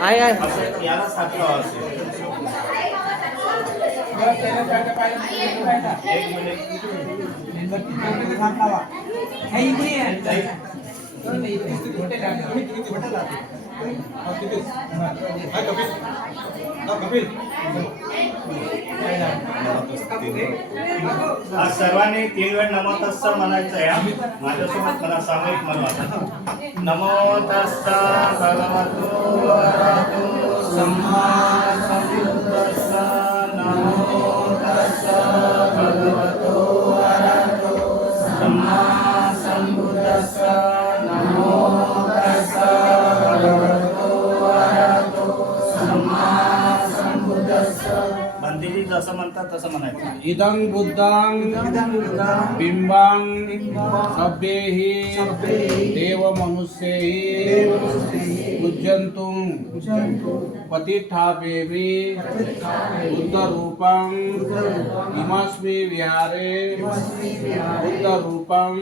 I याला साथ लावा असेल. आज सर्वांनी 3 वेळ नमो तस्स म्हणायचं आहे. माझ्यासोबत मला सामूहिक म्हणवा. नमो तस्स भगवतो अरहतो सम्मा संबुद्दस्स. नमो तस्स भगवतो अरहतो सम्मा संबुद्दस्स. नमो तस्स भगवतो अरहतो सम्मा संबुद्दस्स. बंदीजी जसं म्हणतात तसं म्हणायचं. इदं बुद्धं बिंबं सभ्येहि देव मनुष्यैहि पूज्यन्तुं प्रतिष्ठाप्येमि बुद्धरूपं इमस्मि विहारे बुद्धरूपं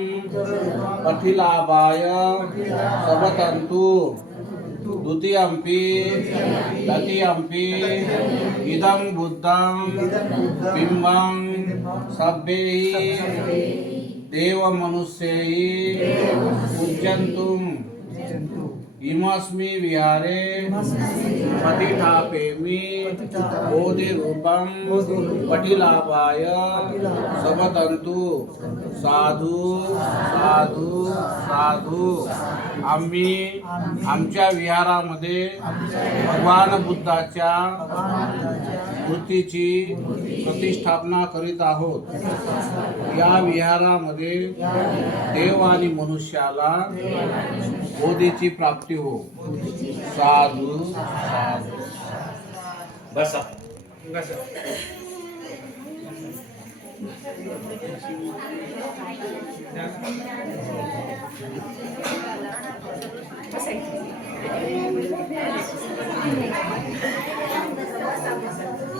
पठिलाभाय सर्वतन्तु द्वितीयंपि तृतीयंपि इदं बुद्धं बिंबं सभ्यैहि देव मनुष्यैहि पूज्यन्तुं इमस्मि विहारे प्रतिष्ठाप्येमि बोधिरूपं पठिलाभाय सर्वतन्तु साधू साधू साधू. आम्ही आमच्या विहारामध्ये भगवान बुद्धाच्या मूर्तीची प्रतिष्ठापना करीत आहोत. या विहारामध्ये देव आणि मनुष्याला बोधीची प्राप्ती हो. साधू साधू. बसा. Thank you.